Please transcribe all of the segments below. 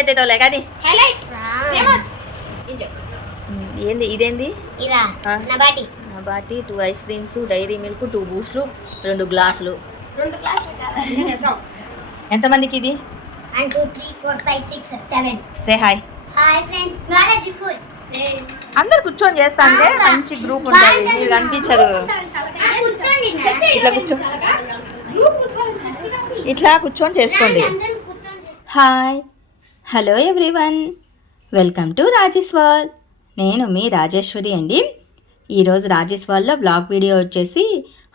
Highlight అవుతావులే కానీ highlight famous ఏంది ఇదేంది. Nabati బాటి two ice creams Dairy Milk two బూస్ట్లు రెండు గ్లాసులు ఎంతమందికి ఇది? సే హాయ్ అందరు కూర్చొని చేస్తా అంటే మంచి గ్రూప్ ఉంటుంది. మీరు కూర్చోండి ఇట్లా కూర్చో. ఇట్లా కూర్చొని చేసుకోండి. Hi hello everyone. Welcome to Rajesh wall నేను మీ రాజేశ్వరి అండి. ఈరోజు రాజేష్ వాల్లో బ్లాగ్ వీడియో వచ్చేసి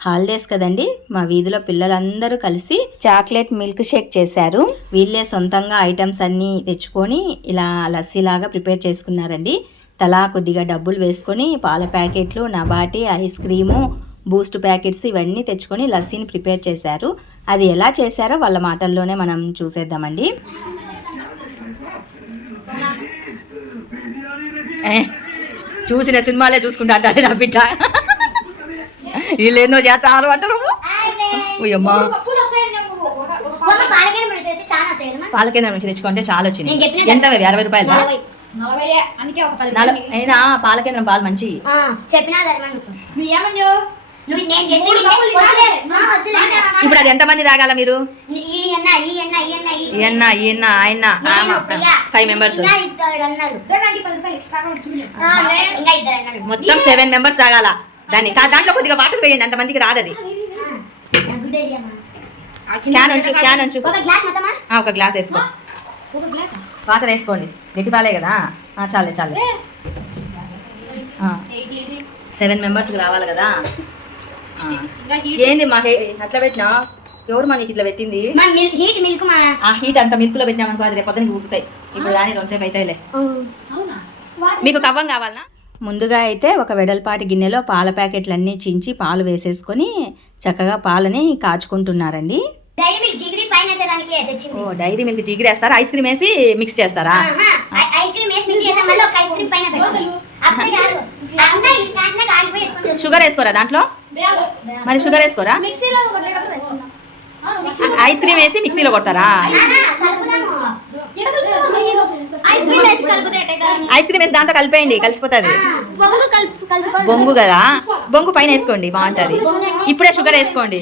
హాలిడేస్ కదండి. మా వీధిలో పిల్లలందరూ కలిసి చాక్లెట్ మిల్క్ షేక్ చేశారు. వీళ్ళే సొంతంగా ఐటమ్స్ అన్నీ తెచ్చుకొని ఇలా లస్సీలాగా ప్రిపేర్ చేసుకున్నారండి. తలా కొద్దిగా డబ్బులు వేసుకొని పాల ప్యాకెట్లు Nabati ice cream Boost packets ఇవన్నీ తెచ్చుకొని లస్సీని ప్రిపేర్ చేశారు. అది ఎలా చేశారో వాళ్ళ మాటల్లోనే మనం చూసేద్దామండి. చూసిన సినిమాలే చూసుకుంటా అంటారు నా బిడ్డ. వీళ్ళు ఎన్నో చేస్తారు అంటారు. కదమ్మా పాలకేంద్రం నుంచి తెచ్చుకుంటే చాలా వచ్చింది ఎంత అరవై రూపాయలు? అయినా పాలకేంద్రం పాలు మంచి. ఇప్పుడు అది ఎంతమంది తాగాల మీరు? ఈయన్న ఈయన్న ఆయన. ఫైవ్ మెంబర్స్ మొత్తం సెవెన్ మెంబర్స్ తాగాల. దాన్ని కా- దాంట్లో కొద్దిగా వాటర్ వేయండి అంతమందికి రాదు అది క్యాన్ ఉంచు క్యాన్ ఉంచు. ఒక గ్లాస్ మొత్తమా? ఆ, ఒక గ్లాస్ వేసుకో. ఒక గ్లాస్ వాటర్ వేసుకోండి. గట్టి పాలే కదా. ఆ, చాలే చాలే. సెవెన్ మెంబర్స్కి రావాలి కదా. ఏంది మా హే- అట్లా పెట్టినా ఎవరు మనకి ఇట్లా పెట్టింది? హీట్ మిల్క్ మా ఆ హీట్ అంతా మిల్క్లో పెట్టినామనుకో అది రేపు పొద్దునకి ఉడుకుతాయి ఇప్పుడు కానీ రెండుసేపు అవుతాయిలే అవునా? మీకు కవ్వం కావాలనా? ముందుగా అయితే ఒక వెడల్పాటి గిన్నెలో పాల ప్యాకెట్లన్నీ చించి పాలు వేసేసుకొని చక్కగా పాలని కాచుకుంటున్నారండి. డైరీ మిల్క్ జిగిరి జీగిరేస్తారా ఐస్ క్రీమ్ వేసి మిక్స్ చేస్తారా? షుగర్ వేసుకోరా దాంట్లో? మరి షుగర్ వేసుకోరా మిక్సీలో ఒక లేకపోతే వేసుకుందాం అవును, మిక్సీ ఐస్ క్రీమ్ వేసి మిక్సీలో కొడతారా? ఐస్ క్రీమ్ వేసి దాంతో కలిపేయండి కలిసిపోతుంది. బొంగు బొంగు కదా? బొంగు పైన వేసుకోండి బాగుంటుంది. ఇప్పుడే షుగర్ వేసుకోండి.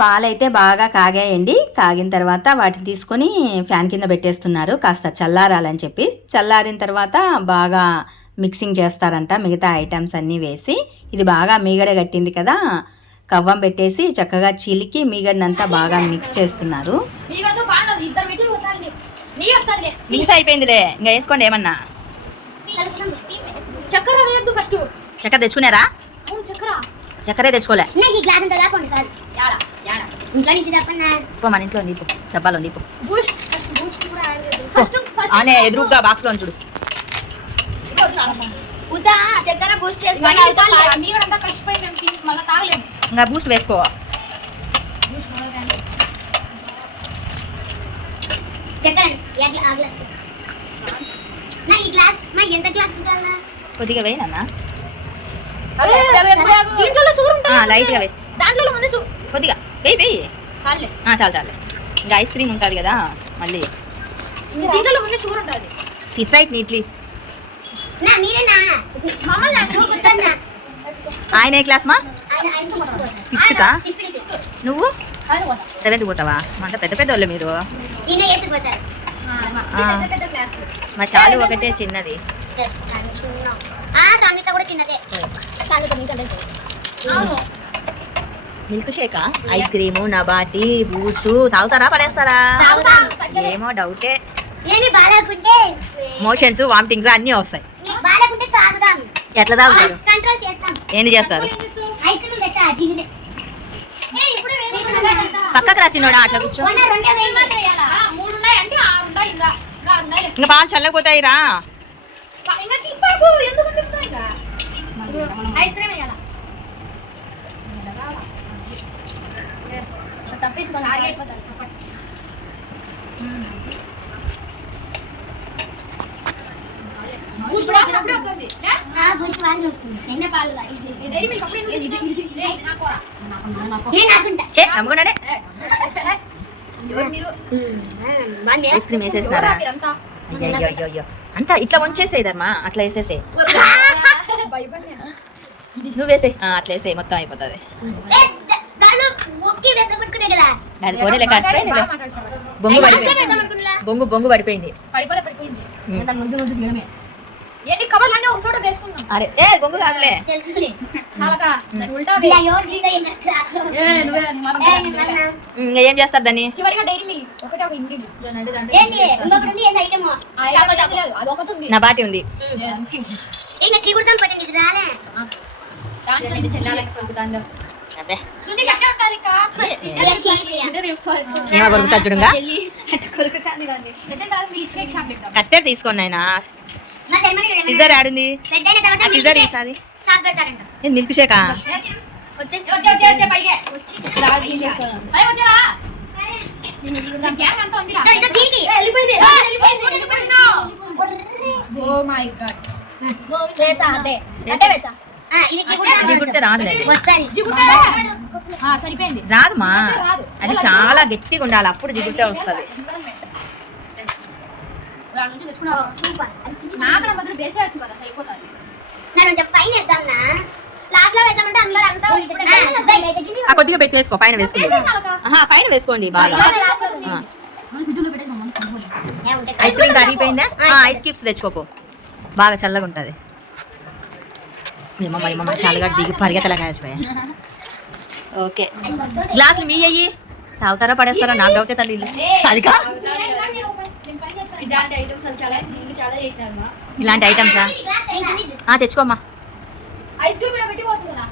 పాలైతే బాగా కాగాయండి. కాగిన తర్వాత వాటిని తీసుకొని ఫ్యాన్ కింద పెట్టేస్తున్నారు. కాస్త చల్లారాలని చెప్పి. చల్లారిన తర్వాత బాగా మిక్సింగ్ చేస్తారంట. మిగతా ఐటమ్స్ అన్నీ వేసి. ఇది బాగా మీగడ కట్టింది కదా? కవ్వం పెట్టేసి చక్కగా చిలికి మీగడనంతా బాగా మిక్స్ చేస్తున్నారు. మిక్స్ అయిపోయిందిలే. ఇంకా వేసుకోండి ఏమన్నా. చక్కెర వేయద్దు ఫస్ట్ చక్కెర తెచ్చుకున్నారా? చక్కెర. చక్కెరే తెచ్చుకోలే. మన ఇంట్లో డబ్బాలో ఆనే ఎదురుగా బాక్స్లో చూడు ఉదా చక్కెర బూస్ట్ ఇంకా బూస్ట్ వేసుకో కొద్దిగా ఉంటుంది లైట్గా వేయి దాంట్లో ముందు కొద్దిగా వేయి వేయి చాలే ఆ, చాలు చాలు ఇంకా ఐస్ క్రీమ్ ఉంటుంది కదా మళ్ళీ దీంట్లో ముందు షుగర్ ఉంటుంది సిట్ రైట్ నీట్లీ ఆయన ఏ క్లాస్ మా పిచ్చుకా? నువ్వు? సెవెంత్ పోతావా? మా పెద్ద పెద్ద వాళ్ళు మీరు. మా షాలు ఒకటే చిన్నది. మిల్క్ షేకా ఐస్ క్రీము నబాటి బూస్ట్. తాగుతారా? పడేస్తారా? ఏమో డౌటే. మోషన్స్ వామిటింగ్స్ అన్నీ వస్తాయి. ఎట్లా తాగుతారు? ఏం చేస్తారు? పక్కకు రాసినోడా అట్లా కూర్చో. ఇంకా పాలు చల్లకపోతాయి రా. ఇంకా తిప్పాకు ఎందుకు తిప్పుతావు ఇంకా ఐస్ క్రీమ్ వేయాలా తప్పించుకోండి ఆరి బూస్ట్ వచ్చినప్పుడే వచ్చింది లే? ఆ బూస్ట్ వాసన వస్తుంది. నిన్న పాలు తాగి. ఈ డైరీ మిల్క్ అప్పుడు ఎందుకు తెచ్చినావు? లే, ఇది నాకోరా. నేను నాకుంటా. ఏ నమ్ముకున్నానే? ఏ, ఏ, ఎవరు మీరు? ఐస్ క్రీమ్ వేసేసినారా? ఎవరా మీరంతా? అయ్యో అయ్యో అయ్యో అంతా ఇట్లా వంచేసేదమ్మా అట్లా వేసేసే భయపడినా నువ్వు వేసే అట్లా వేసే మొత్తం అయిపోతుంది. ఏ, ద- దానిలో ఒక్కి వెద్ద పట్టుకునే కదా. అది కోడలే కడిచిపోయింది బాగా పడిపోయింది. బొంగు బొంగు పడిపోయింది. ఒక చోట వేసుకుందాం. అరే ఏ కాదులే. తెలుసులే. ఉల్టా వే. నువ్వే నీ మాట. ఇంకా చేస్తారు దాన్ని? చివరిగా డైరీ మిల్క్ ఒకటే ఒక ఇంగ్రీడియంట్. ఏంటి? ఇంకొకటి ఉంది ఏంటి ఐటమ్ లేదు అదొకటి ఉంది. నా బాటి ఉంది. ఇంకా పట్టండి ఇది రాలే. దాంట్లో చెల్లాలకి. అబ్బే. ఉంటది? ఏమో కొరుకుతా చూడుగా. పెడతాం కత్తెర తీసుకోండి ఆయన. సిజర్ ఆడుంది సిజర్ ఈసారి ఏం మిల్క్ షేకా వచ్చేసి వచ్చే వచ్చే. వచ్చే పైకి వచ్చి పై వచ్చారా. నేను దిగుదాం గ్యాంగ్ అంతా ఉంది రా ఇదో, ఇదో దీనికి. వెళ్ళిపోయింది. వెళ్ళిపోయింది వెళ్ళిపోయింది. ఓ మై రాదు. అది చాలా గట్టిగా ఉండాలి. అప్పుడు జిగుటే వస్తుంది. రాను నుంచి తెచ్చుకున్నావా నాకడ మాత్రం వేసేయచ్చు కదా సరిపోతుంది నన్ను కొంచెం పైన వేద్దాంనా లాస్ట్లో వేద్దామంటే అందరూ అంతా ఇప్పుడే ఆ. కొద్దిగా పెట్టి వేసుకో పైన వేసుకోండి పైన వేసుకోండి బాగా. ఐస్ క్రీమ్ కరిగిపోయిందా? ఆ, ఐస్ క్యూబ్స్ తెచ్చుకోపో బాగా చల్లగా ఉంటుంది. ఏమో మరి మమ్మ చల్లగా దిగి పరిగెత్తలా కాసిపోయా. ఓకే. గ్లాసులు మీ అయ్యి తాగుతారా పడేస్తారా? నాకు డౌటే తల్లి సరిగా? ఇలాంటి ఐటమ్స్ చాలా చాలా చేసినారు ఇలాంటి ఐటమ్సా ఆ, తెచ్చుకోమ్మా. ఐస్ పెట్టుకోవచ్చు కదా.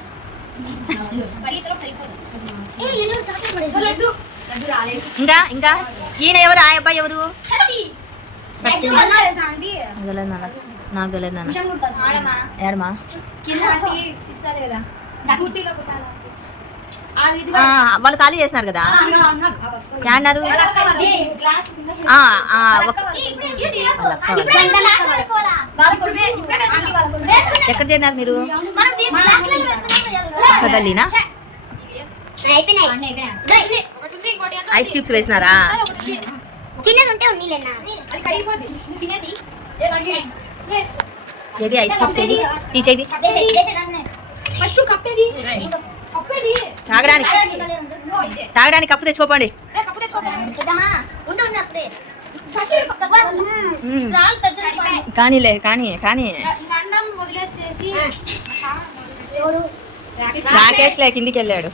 రాలేదు. ఇంకా ఇంకా? ఈయన ఎవరు? ఆ అబ్బాయి ఎవరు. నాకు తెలియదు నాన్న. ఏడమా? కింద ఇస్తారు కదా. వాళ్ళు ఖాళీ చేసినారు కదా? ఒక ఎక్కడ చేరినారు మీరు? అయిపోయినాయి. ఐస్ క్యూబ్స్ వేసినారా? ఏది ఐస్ క్యూబ్స్ ఏది? తీసేది ఫస్ట్ కప్పేది. కప్పేది. తాగడానికి. తాగడానికి కప్పు తెచ్చుకోపండి. కానీలే కానీ కానీ రాకేష్ లే కిందికి వెళ్ళాడు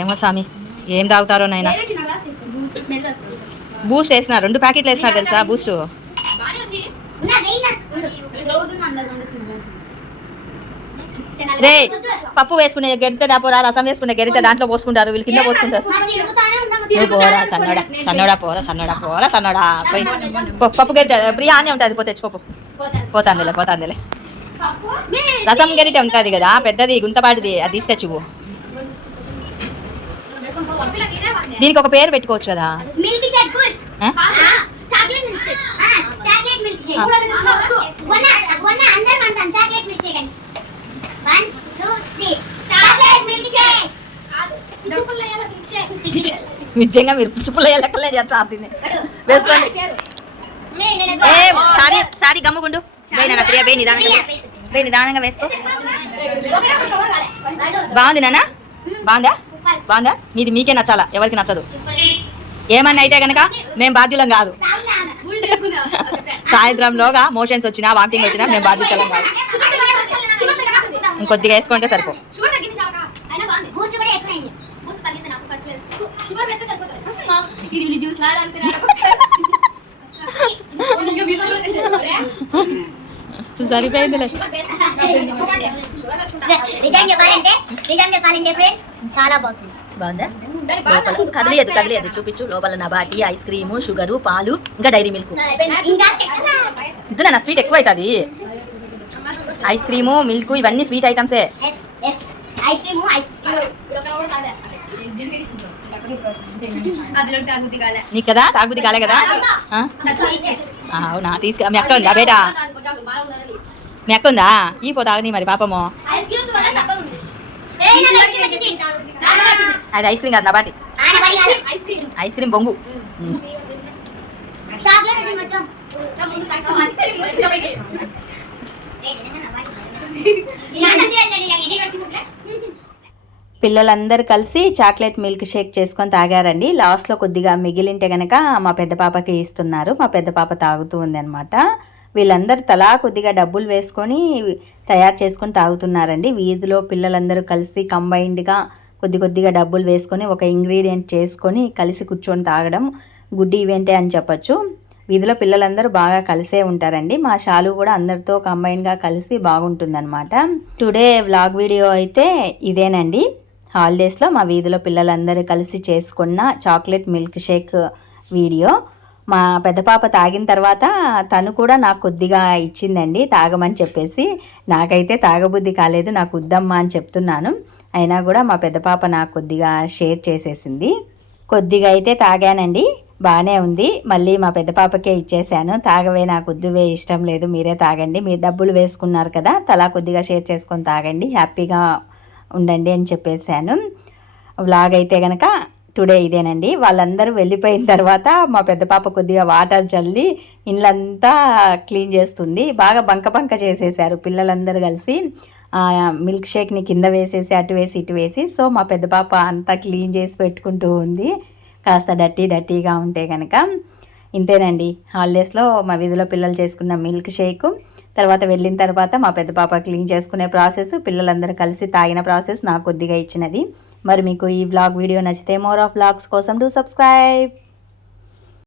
ఏమో స్వామి ఏం తాగుతారో నాయన. బూస్ట్ వేసినారు. రెండు ప్యాకెట్లు వేసినారు తెలుసా బూస్ట్? రే పప్పు వేసుకునే గెరితే దాపోరా రసం వేసుకునే గెరితే దాంట్లో పోసుకుంటారు వీళ్ళు కింద పోసుకుంటారు. నువ్వు పోరా సన్నోడా సన్నోడా పోరా సన్నోడా పోరా సన్నోడా పోయి. పో, పప్పు గెరితే ప్రియా అనే ఉంటుంది పో తెచ్చుకోపు పోతాందిలే పోతాందిలే. పప్పు. రసం గెరిటే ఉంటుంది కదా పెద్దది గుంతపాటిది అది తీసుకొచ్చివు. దీనికి ఒక పేరు పెట్టుకోవచ్చు కదా? మిల్క్ షేక్ బూస్ట్ ఆ? Chocolate milk shake chocolate milk shake ఆ, వద్దు. వన్న వన్న అందరం అంటాం చాక్లెట్ మిల్క్ షేక్ అని. One two three chocolate milk shake కాదు. పిచ్చి పుల్ల ఎలా పిచ్చే. నిజంగా మీరు పుచ్చుపుల్ల లెక్కలే చేస్తారు దీన్ని వేసుకోండి. ఏ సారీ సారీ గమ్ముగుండు బేనా నా ప్రియ బే నిదానంగా బే నిదానంగా వేసుకో. బాగుంది నాన్న? బాగుందా? బాగుందా? మీది మీకే నచ్చాలా? ఎవరికి నచ్చదు? ఏమన్నా అయితే గనక మేము బాధ్యులం కాదు. సాయంత్రంలోగా మోషన్స్ వచ్చినా వామిటింగ్ వచ్చినా మేము బాధ్యతలం కాదు. ఇంకొద్దిగా వేసుకుంటే సరిపో. సరిపోయిందిలే. నిజం చెప్పాలంటే నిజం చెప్పాలంటే ఫ్రెండ్స్ చాలా బాగుంది. బాగుందా? లోపల. బాగా కదిలియదు కదిలియదు. చూపించు. లోపల నబాటి ఐస్ క్రీము షుగరు పాలు ఇంకా డైరీ మిల్క్ ఇంకా చక్కెర? ఇద్దు నా స్వీట్ ఎక్కువ అవుతుంది ఐస్ క్రీము మిల్క్ ఇవన్నీ sweet ఐటమ్సే yes yes ice cream ice అందులో తాగుతుంది కాలే. నీకు కదా? తాగుబుద్ధి కాలే కదా? ఆ? అవునా? తీసుకు. మీ అక్క ఉందా? బేట? మీ అక్క ఉందా? ఈ పో తాగని మరి పాపము. అది ఐస్ క్రీమ్ కాదు నా బాటి. ఐస్ క్రీమ్ బొంగు. పిల్లలందరూ కలిసి చాక్లెట్ మిల్క్ షేక్ చేసుకొని తాగారండి. లాస్ట్లో కొద్దిగా మిగిలింటే కనుక మా పెద్ద పాపకి ఇస్తున్నారు. మా పెద్ద పాప తాగుతూ ఉందన్నమాట. వీళ్ళందరూ తలా కొద్దిగా డబ్బులు వేసుకొని తయారు చేసుకొని తాగుతున్నారండి. వీధిలో పిల్లలందరూ కలిసి కంబైన్డ్గా కొద్ది కొద్దిగా డబ్బులు వేసుకొని ఒక ఇంగ్రీడియంట్ చేసుకొని కలిసి కూర్చొని తాగడం గుడ్ ఈవెంటే అని చెప్పొచ్చు. వీధిలో పిల్లలందరూ బాగా కలిసే ఉంటారండి. మా షాలు కూడా అందరితో కంబైన్గా కలిసి బాగుంటుందన్నమాట. టుడే వ్లాగ్ వీడియో అయితే ఇదేనండి. హాలిడేస్లో మా వీధిలో పిల్లలందరూ కలిసి చేసుకున్న చాక్లెట్ మిల్క్ షేక్ వీడియో. మా పెద్ద పాప తాగిన తర్వాత తను కూడా నాకు కొద్దిగా ఇచ్చిందండి తాగమని చెప్పేసి. నాకైతే తాగబుద్ధి కాలేదు నాకు వద్దమ్మా అని చెప్తున్నాను. అయినా కూడా మా పెద్ద పాప నాకు కొద్దిగా షేర్ చేసేసింది. కొద్దిగా అయితే తాగానండి బాగానే ఉంది. మళ్ళీ మా పెద్ద పాపకే ఇచ్చేసాను. తాగవే నాకు వద్దువే ఇష్టం లేదు మీరే తాగండి. మీరు డబ్బులు వేసుకున్నారు కదా తలా కొద్దిగా షేర్ చేసుకొని తాగండి హ్యాపీగా ఉండండి అని చెప్పేశాను వ్లాగ్ అయితే కనుక టుడే ఇదేనండి. వాళ్ళందరూ వెళ్ళిపోయిన తర్వాత మా పెద్ద పాప కొద్దిగా వాటర్ చల్లి ఇండ్లంతా క్లీన్ చేస్తుంది. బాగా బంక బంక చేసేసారు పిల్లలందరూ కలిసి. మిల్క్ షేక్ని కింద వేసేసి అటు వేసి ఇటు వేసి సో మా పెద్ద పాప అంతా క్లీన్ చేసి పెట్టుకుంటూ ఉంది. కాస్త డర్టీ డర్టీగా ఉంటే కనుక ఇంతేనండి. హాలిడేస్లో మా వీధిలో పిల్లలు చేసుకున్న మిల్క్ షేక్. తర్వాత వెళ్ళిన తర్వాత మా పెద్ద పాప క్లీన్ చేసుకునే ప్రాసెస్ పిల్లలందరూ కలిసి తాగిన ప్రాసెస్ నాకు కొద్దిగా ఇచ్చినది. మరి మీకు ఈ వ్లాగ్ వీడియో నచ్చితే మోర్ ఆఫ్ వ్లాగ్స్ కోసం డూ సబ్స్క్రైబ్